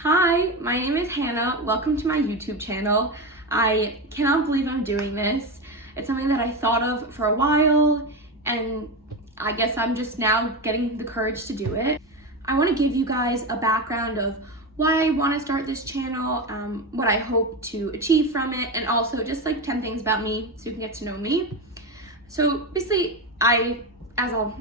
Hi, my name is Hannah. Welcome to my YouTube channel. I cannot believe I'm doing this. It's something that I thought of for a while, and I guess I'm just now getting the courage to do it. I want to give you guys a background of why I want to start this channel, what I hope to achieve from it, and also just like 10 things about me so you can get to know me. So basically, as I'll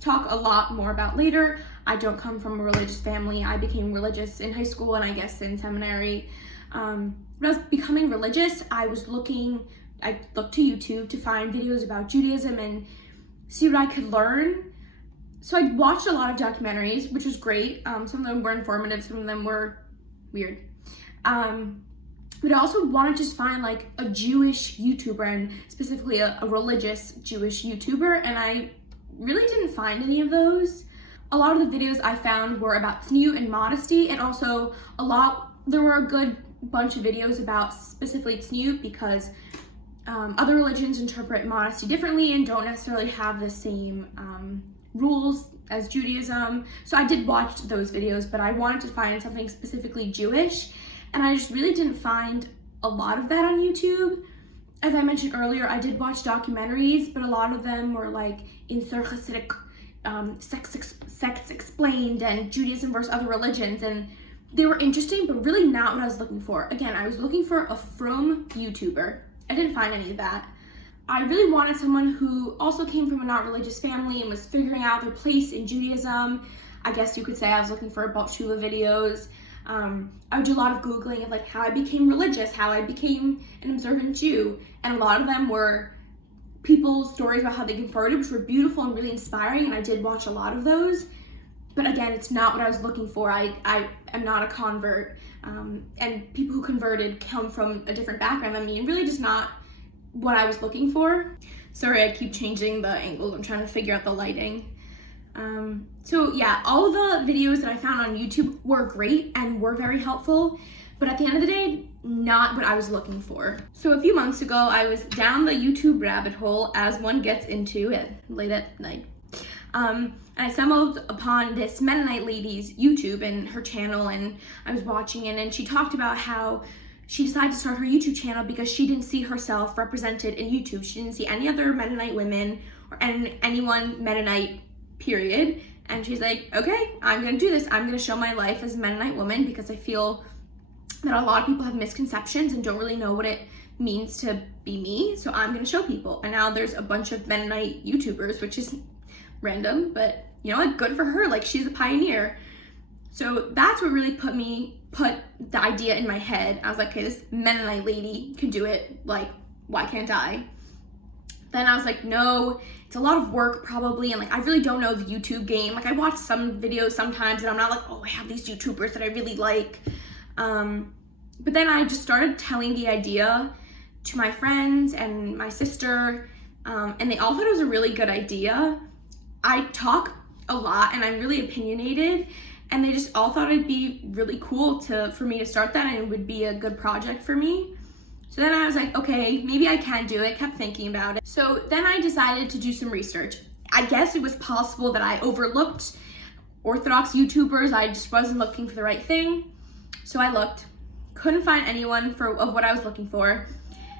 talk a lot more about later, I don't come from a religious family. I became religious in high school and I guess in seminary. When I was becoming religious, I looked to YouTube to find videos about Judaism and see what I could learn. So I watched a lot of documentaries, which was great. Some of them were informative, some of them were weird. But I also wanted to just find like a Jewish YouTuber, and specifically a religious Jewish YouTuber, and I really didn't find any of those. A lot of the videos I found were about tzniut and modesty, and also there were a good bunch of videos about specifically tzniut because other religions interpret modesty differently and don't necessarily have the same rules as Judaism. So I did watch those videos, but I wanted to find something specifically Jewish, and I just really didn't find a lot of that on YouTube. As I mentioned earlier, I did watch documentaries, but a lot of them were like insert Hasidic sects explained and Judaism versus other religions, and they were interesting, but really not what I was looking for. Again, I was looking for a frum YouTuber. I didn't find any of that. I really wanted someone who also came from a not religious family and was figuring out their place in Judaism. I guess you could say I was looking for Baal Tshuva videos. I would do a lot of Googling of like how I became religious, how I became an observant Jew, and a lot of them were people's stories about how they converted, which were beautiful and really inspiring, and I did watch a lot of those. But again, it's not what I was looking for. I am not a convert, and people who converted come from a different background than me, and really just not what I was looking for. Sorry, I keep changing the angles. I'm trying to figure out the lighting. So yeah, all of the videos that I found on YouTube were great and were very helpful, but at the end of the day, not what I was looking for. So a few months ago, I was down the YouTube rabbit hole, as one gets into it late at night. And I stumbled upon this Mennonite lady's YouTube and her channel, and I was watching it, and she talked about how she decided to start her YouTube channel because she didn't see herself represented in YouTube. She didn't see any other Mennonite women or anyone Mennonite, period. And she's like, okay, I'm gonna do this. I'm gonna show my life as a Mennonite woman because I feel that a lot of people have misconceptions and don't really know what it means to be me. So I'm gonna show people. And now there's a bunch of Mennonite YouTubers, which is random, but you know what, good for her. Like, she's a pioneer. So that's what really put the idea in my head. I was like, okay, this Mennonite lady can do it. Like, why can't I? Then I was like, no, it's a lot of work probably, and like I really don't know the YouTube game. Like, I watch some videos sometimes and I'm not like, oh, I have these YouTubers that I really like. But then I just started telling the idea to my friends and my sister, and they all thought it was a really good idea. I talk a lot and I'm really opinionated, and they just all thought it'd be really cool for me to start that, and it would be a good project for me. So then I was like, okay, maybe I can do it, kept thinking about it. So then I decided to do some research. I guess it was possible that I overlooked Orthodox YouTubers. I just wasn't looking for the right thing. So I looked, couldn't find anyone of what I was looking for.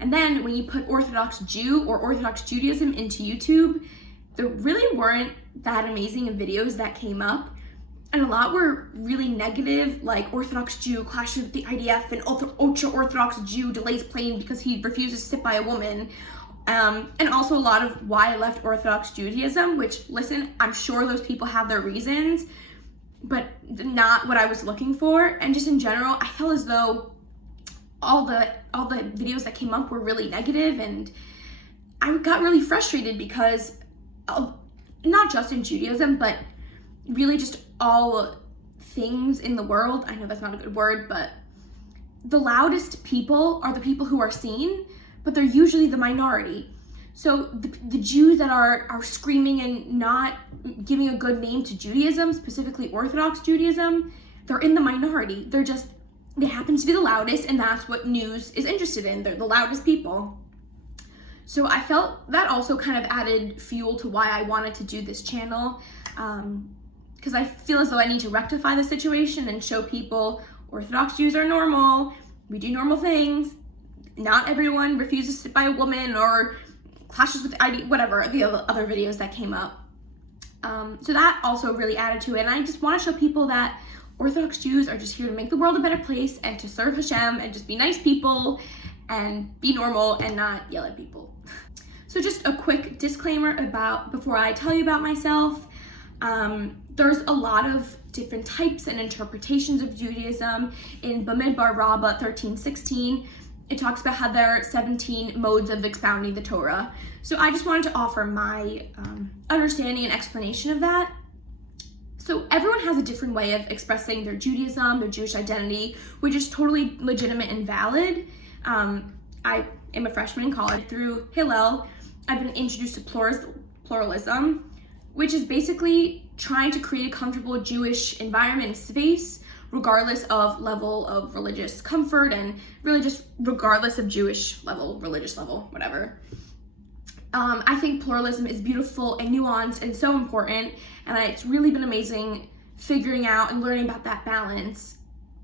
And then when you put Orthodox Jew or Orthodox Judaism into YouTube, there really weren't that amazing of videos that came up. And a lot were really negative, like Orthodox Jew clashes with the IDF, and ultra-Orthodox Jew delays plane because he refuses to sit by a woman. And also a lot of why I left Orthodox Judaism, which, listen, I'm sure those people have their reasons, but not what I was looking for. And just in general, I felt as though all the videos that came up were really negative, and I got really frustrated because not just in Judaism, but really just all things in the world. I know that's not a good word, but the loudest people are the people who are seen, but they're usually the minority. So the Jews that are screaming and not giving a good name to Judaism, specifically Orthodox Judaism, they're in the minority. They happen to be the loudest, and that's what news is interested in. They're the loudest people. So I felt that also kind of added fuel to why I wanted to do this channel. because I feel as though I need to rectify the situation and show people Orthodox Jews are normal, we do normal things, not everyone refuses to sit by a woman or clashes with ID, whatever, the other videos that came up. So that also really added to it, and I just want to show people that Orthodox Jews are just here to make the world a better place and to serve Hashem and just be nice people and be normal and not yell at people. So just a quick disclaimer before I tell you about myself. There's a lot of different types and interpretations of Judaism. In Bamidbar Rabbah 13:16, it talks about how there are 17 modes of expounding the Torah. So I just wanted to offer my understanding and explanation of that. So everyone has a different way of expressing their Judaism, their Jewish identity, which is totally legitimate and valid. I am a freshman in college. Through Hillel, I've been introduced to pluralism, which is basically trying to create a comfortable Jewish environment and space, regardless of level of religious comfort and really just regardless of Jewish level, religious level, whatever. I think pluralism is beautiful and nuanced and so important, and it's really been amazing figuring out and learning about that balance.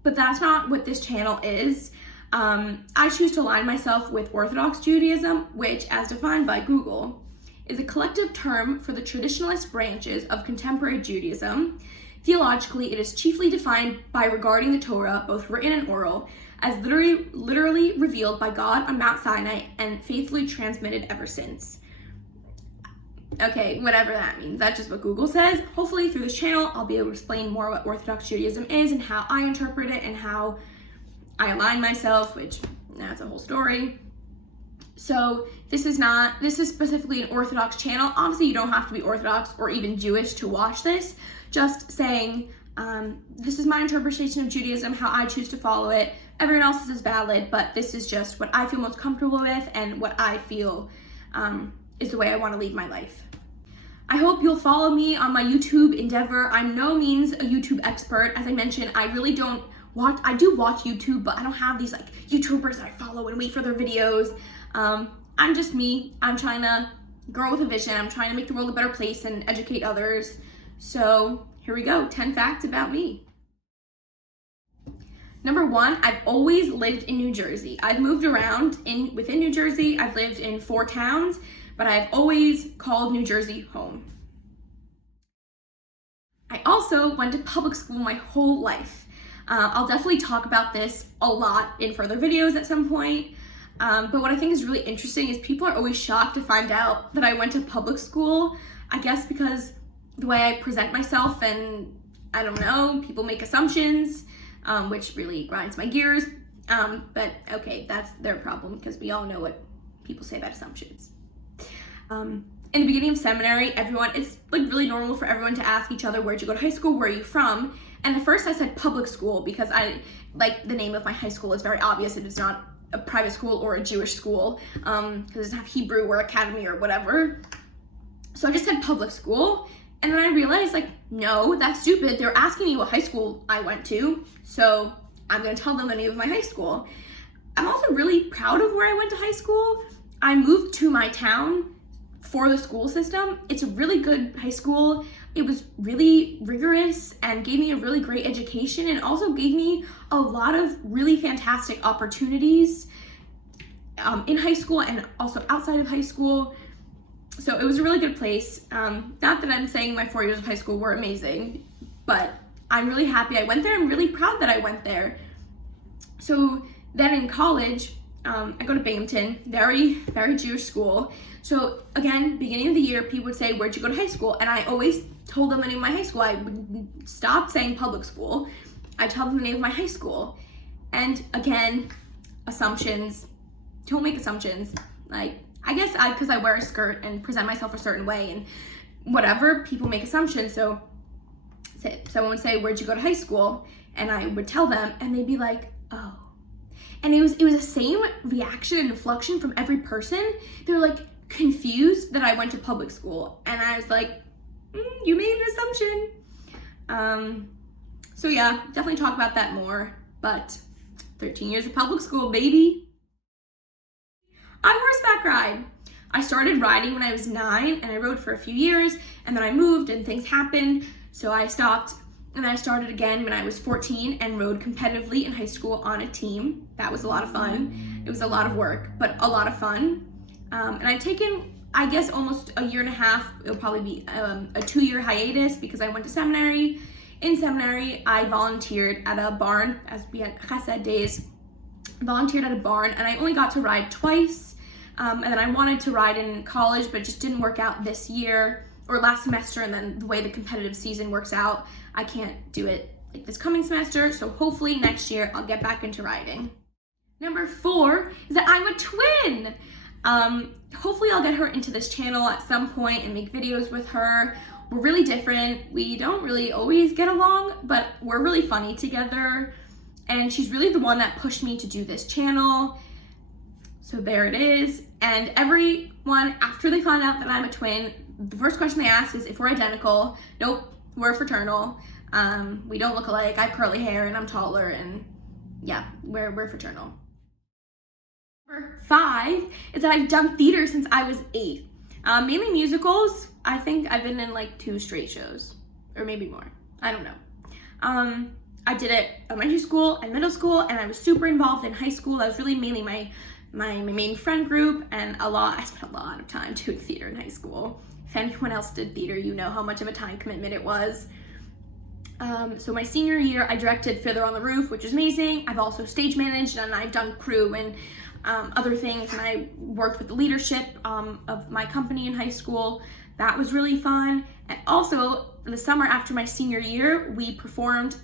But that's not what this channel is. I choose to align myself with Orthodox Judaism, which, as defined by Google, is a collective term for the traditionalist branches of contemporary Judaism. Theologically, it is chiefly defined by regarding the Torah, both written and oral, as literally revealed by God on Mount Sinai and faithfully transmitted ever since. Okay, whatever that means. That's just what Google says. Hopefully through this channel, I'll be able to explain more what Orthodox Judaism is and how I interpret it and how I align myself, which that's a whole story. So this is specifically an Orthodox channel. Obviously, you don't have to be Orthodox or even Jewish to watch this. Just saying, this is my interpretation of Judaism, how I choose to follow it. Everyone else's is valid, but this is just what I feel most comfortable with and what I feel is the way I want to lead my life. I hope you'll follow me on my YouTube endeavor. I'm no means a YouTube expert. As I mentioned, I really don't watch, I do watch YouTube, but I don't have these like YouTubers that I follow and wait for their videos. I'm just me. I'm trying to grow with a vision. I'm trying to make the world a better place and educate others. So here we go, 10 facts about me. Number 1, I've always lived in New Jersey. I've moved around within New Jersey. I've lived in 4 towns, but I've always called New Jersey home. I also went to public school my whole life. I'll definitely talk about this a lot in further videos at some point. But what I think is really interesting is people are always shocked to find out that I went to public school. I guess because the way I present myself, and I don't know, people make assumptions, which really grinds my gears. But okay, that's their problem because we all know what people say about assumptions. In the beginning of seminary, it's like really normal for everyone to ask each other, where'd you go to high school? Where are you from? And at first I said public school because the name of my high school is very obvious. It is not a private school or a Jewish school, because it doesn't have Hebrew or academy or whatever. So I just said public school, and then I realized, like, no, that's stupid. They're asking me what high school I went to, so I'm gonna tell them the name of my high school. I'm also really proud of where I went to high school. I moved to my town for the school system. It's a really good high school. It was really rigorous and gave me a really great education, and also gave me a lot of really fantastic opportunities in high school and also outside of high school. So it was a really good place. Not that I'm saying my 4 years of high school were amazing, but I'm really happy I went there. I'm really proud that I went there. So then in college, I go to Binghamton, very, very Jewish school. So again, beginning of the year, people would say, where'd you go to high school? And I always told them the name of my high school. I would stop saying public school. I tell them the name of my high school. And again, assumptions, don't make assumptions. Like, I guess because I wear a skirt and present myself a certain way and whatever, people make assumptions. So someone would say, where'd you go to high school? And I would tell them, and they'd be like, oh. And it was the same reaction and inflection from every person. They were like confused that I went to public school. And I was like, you made an assumption. So yeah, definitely talk about that more, but 13 years of public school, baby. I horseback ride. I started riding when I was 9, and I rode for a few years, and then I moved and things happened. So I stopped, and then I started again when I was 14 and rode competitively in high school on a team. That was a lot of fun. It was a lot of work, but a lot of fun. And I've taken, I guess, almost a year and a half. It'll probably be a 2-year hiatus because I went to seminary. In seminary, I volunteered at a barn, as we had chesed days. Volunteered at a barn, and I only got to ride twice. And then I wanted to ride in college, but it just didn't work out this year or last semester. And then the way the competitive season works out, I can't do it like this coming semester. So hopefully next year I'll get back into riding. Number 4 is that I'm a twin. Hopefully I'll get her into this channel at some point and make videos with her. We're really different. We don't really always get along, but we're really funny together. And she's really the one that pushed me to do this channel. So there it is. And everyone, after they find out that I'm a twin, the first question they ask is if we're identical. Nope, we're fraternal. We don't look alike. I have curly hair and I'm taller, and yeah, we're fraternal. Number 5 is that I've done theater since I was 8. Mainly musicals. I think I've been in like 2 straight shows, or maybe more. I don't know. I did it elementary school and middle school, and I was super involved in high school. That was really mainly my main friend group, and I spent a lot of time doing theater in high school. If anyone else did theater, you know how much of a time commitment it was. So my senior year, I directed Fiddler on the Roof, which is amazing. I've also stage managed, and I've done crew and other things, and I worked with the leadership of my company in high school. That was really fun. And also, the summer after my senior year, we performed,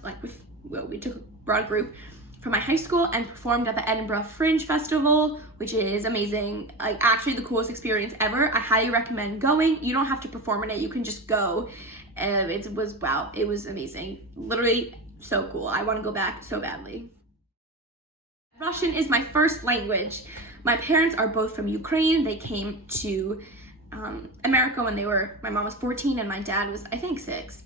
we took a broad group from my high school and performed at the Edinburgh Fringe Festival, which is amazing. Like, actually the coolest experience ever. I highly recommend going. You don't have to perform in it. You can just go. It was amazing. Literally so cool. I want to go back so badly. Russian is my first language. My parents are both from Ukraine. They came to America when my mom was 14 and my dad was, I think, 6.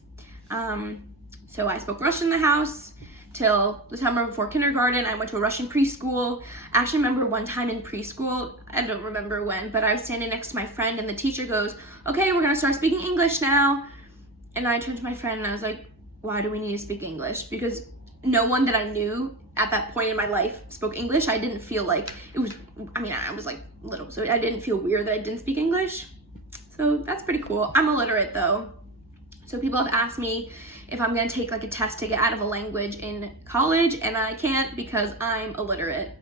So I spoke Russian in the house till the summer before kindergarten. I went to a Russian preschool. I actually remember one time in preschool, I don't remember when, but I was standing next to my friend and the teacher goes, okay, we're gonna start speaking English now. And I turned to my friend and I was like, why do we need to speak English? Because no one that I knew at that point in my life spoke English. I didn't feel like it was, I was like little, so I didn't feel weird that I didn't speak English. So that's pretty cool. I'm illiterate though. So people have asked me if I'm gonna take like a test to get out of a language in college, and I can't because I'm illiterate.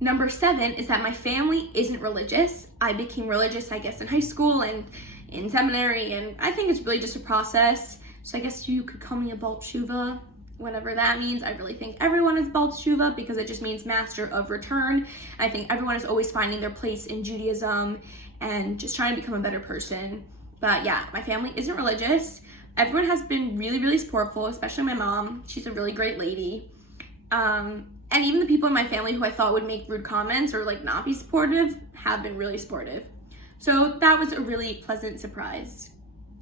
Number 7 is that my family isn't religious. I became religious, I guess, in high school and in seminary, and I think it's really just a process. So I guess you could call me a Balt Shuva, whatever that means. I really think everyone is Balt Shuva because it just means master of return. I think everyone is always finding their place in Judaism and just trying to become a better person. But yeah, my family isn't religious. Everyone has been really, really supportful, especially my mom. She's a really great lady. And even the people in my family who I thought would make rude comments or like not be supportive have been really supportive. So that was a really pleasant surprise.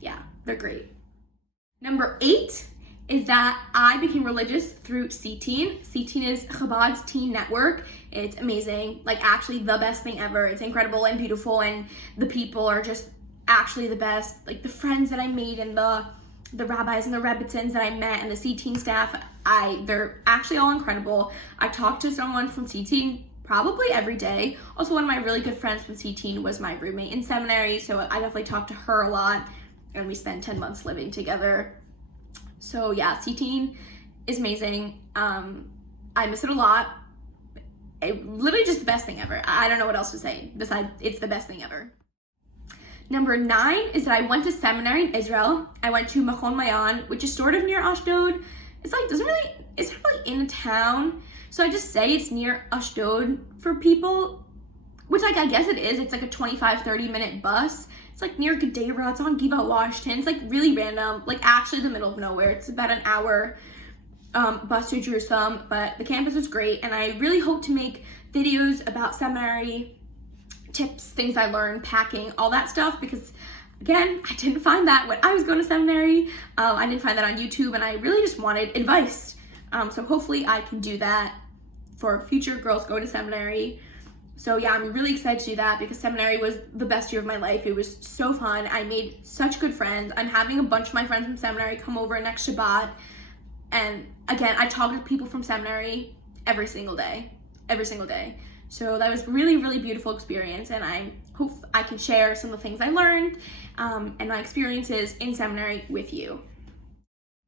Yeah, they're great. Number 8 is that I became religious through CTeam. CTeam is Chabad's teen network. It's amazing, like actually the best thing ever. It's incredible and beautiful, and the people are just actually the best. Like the friends that I made and the rabbis and the rebbitzins that I met and the CTeam staff, they're actually all incredible. I talked to someone from CTeam probably every day. Also, one of my really good friends from CTeam was my roommate in seminary, so I definitely talked to her a lot, and we spent 10 months living together. So yeah, CTeam is amazing. I miss it a lot. Literally just the best thing ever. I don't know what else to say besides it's the best thing ever. Number 9 is that I went to seminary in Israel. I went to Machon Mayan, which is sort of near Ashdod. It's not really in a town. So I just say it's near Ashdod for people, which like I guess it is. It's like a 25-30 minute bus. It's like near Gedera. It's on Givat Washington. It's like really random, like actually the middle of nowhere. It's about an hour bus to Jerusalem, but the campus is great, and I really hope to make videos about seminary tips, things I learned, packing, all that stuff, because again, I didn't find that when I was going to seminary. I didn't find that on YouTube, and I really just wanted advice. So hopefully I can do that for future girls going to seminary. So yeah, I'm really excited to do that because seminary was the best year of my life. It was so fun. I made such good friends. I'm having a bunch of my friends from seminary come over next Shabbat. And again, I talk to people from seminary every single day. So that was really, really beautiful experience, and I hope I can share some of the things I learned and my experiences in seminary with you.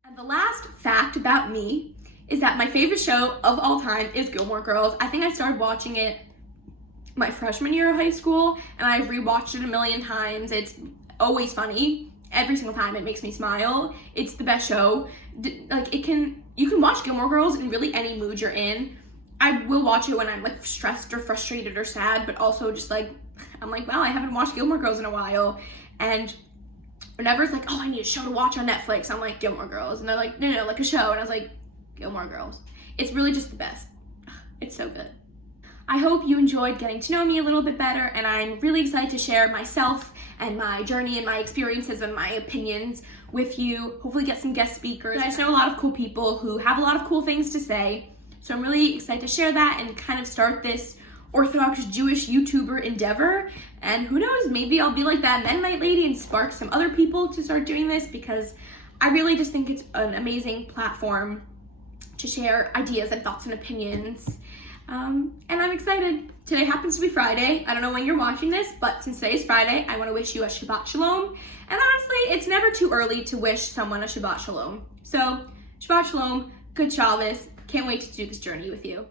And the last fact about me is that my favorite show of all time is Gilmore Girls. I think I started watching it my freshman year of high school, and I've rewatched it a million times. It's always funny. Every single time it makes me smile. It's the best show. Like you can watch Gilmore Girls in really any mood you're in. I will watch it when I'm like stressed or frustrated or sad, but also just like, I'm like, wow, I haven't watched Gilmore Girls in a while. And whenever it's like, oh, I need a show to watch on Netflix, I'm like, Gilmore Girls. And they're like, no, like a show. And I was like, Gilmore Girls. It's really just the best. It's so good. I hope you enjoyed getting to know me a little bit better, and I'm really excited to share myself and my journey and my experiences and my opinions with you. Hopefully get some guest speakers. I just know a lot of cool people who have a lot of cool things to say, so I'm really excited to share that and kind of start this Orthodox Jewish YouTuber endeavor. And who knows, maybe I'll be like that Mennonite lady and spark some other people to start doing this, because I really just think it's an amazing platform to share ideas and thoughts and opinions. And I'm excited. Today happens to be Friday. I don't know when you're watching this, but since today is Friday, I want to wish you a Shabbat Shalom. And honestly, it's never too early to wish someone a Shabbat Shalom. So, Shabbat Shalom, good Shabbos. Can't wait to do this journey with you.